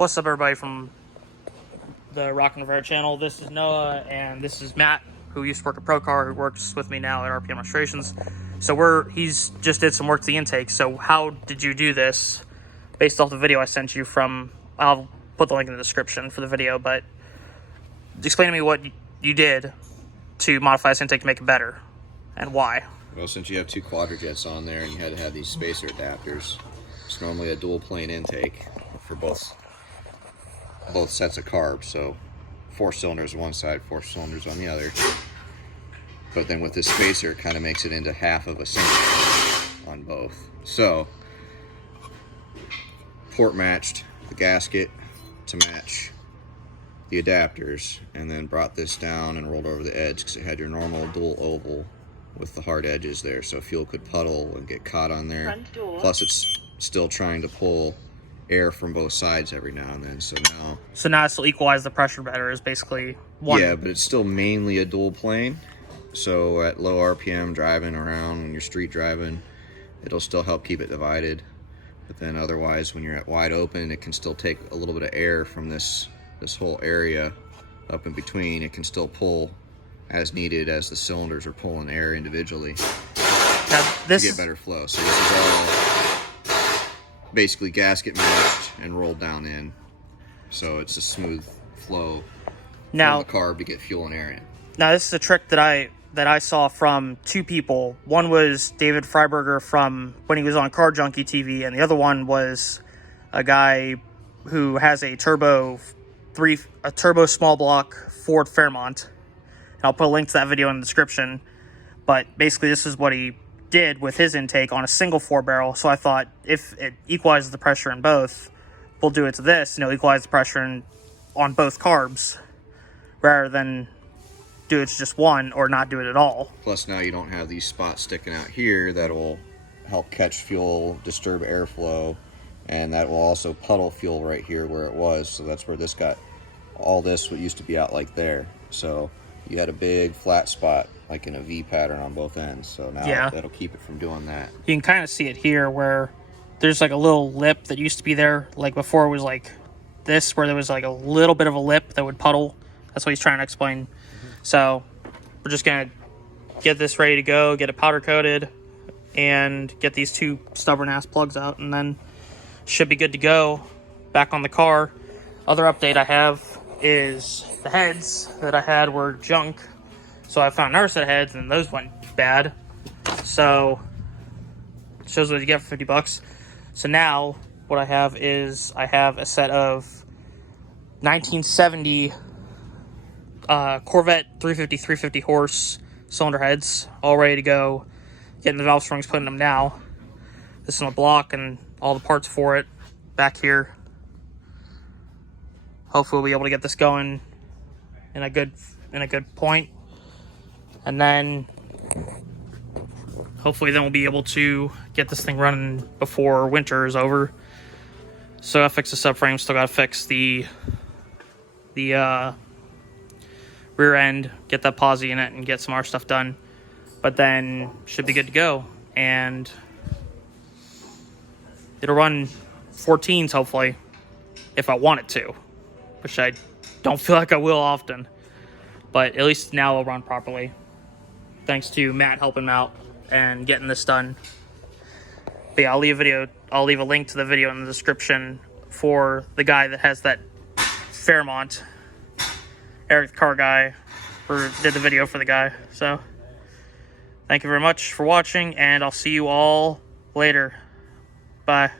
What's up, everybody from the Rock and Rivera channel? This is Noah, and this is Matt, who used to work at Procar, who works with me now at RPM Demonstrations. So he's just did some work to the intake. So how did you do this? Based off the video I sent you from, I'll put the link in the description for the video, but explain to me what you did to modify this intake to make it better, and why. Well, since you have two quadrajets on there and you had to have these spacer adapters, it's normally a dual plane intake for both sets of carbs, so 4 cylinders on one side, 4 cylinders on the other. But then with this spacer, it kind of makes it into half of a cylinder on both. So port matched the gasket to match the adapters, and then brought this down and rolled over the edge because it had your normal dual oval with the hard edges there, so fuel could puddle and get caught on there. Plus it's still trying to pull air from both sides every now and then, so now it's to equalize the pressure better is basically one. Yeah, but it's still mainly a dual plane, so at low RPM driving around when you're street driving, it'll still help keep it divided. But then otherwise, when you're at wide open, it can still take a little bit of air from this whole area up in between. It can still pull as needed as the cylinders are pulling air individually Now, to get better flow. So this is all basically gasket matched and rolled down in, so it's a smooth flow now, from the carb to get fuel and air in. Now, this is a trick that I saw from two people. One was David Freiberger from when he was on Car Junkie TV, and the other one was a guy who has a turbo small block Ford Fairmont. And I'll put a link to that video in the description. But basically, this is what he did with his intake on a single 4-barrel. So I thought, if it equalizes the pressure in both, we'll do it to this, equalize the pressure on both carbs, rather than do it to just one or not do it at all. Plus now you don't have these spots sticking out here that will help catch fuel, disturb airflow, and that will also puddle fuel right here where it was. So that's where this got, all this what used to be out like there. So you had a big flat spot like in a V pattern on both ends. So now that'll keep it from doing that. You can kind of see it here where there's like a little lip that used to be there. Like before it was like this, where there was like a little bit of a lip that would puddle. That's what he's trying to explain. So we're just gonna get this ready to go, get it powder coated, and get these two stubborn ass plugs out, and then should be good to go back on the car. Other update I have is the heads that I had were junk, so I found another set of heads and those went bad. So it shows what you get for 50 bucks. So now what I have is I have a set of 1970 Corvette 350 horse cylinder heads, all ready to go. Getting the valve springs, putting them now. This is my block and all the parts for it back here. Hopefully we'll be able to get this going in a good point, and then hopefully then we'll be able to get this thing running before winter is over. So I fix the subframe, still gotta fix the rear end, get that posi in it, and get some more stuff done. But then should be good to go, and it'll run 14s hopefully if I want it to, which I don't feel like I will often, but at least now it'll run properly, thanks to Matt helping out and getting this done. But yeah, I'll leave a link to the video in the description for the guy that has that Fairmont, Eric the car guy, who did the video for the guy. So thank you very much for watching, and I'll see you all later. Bye.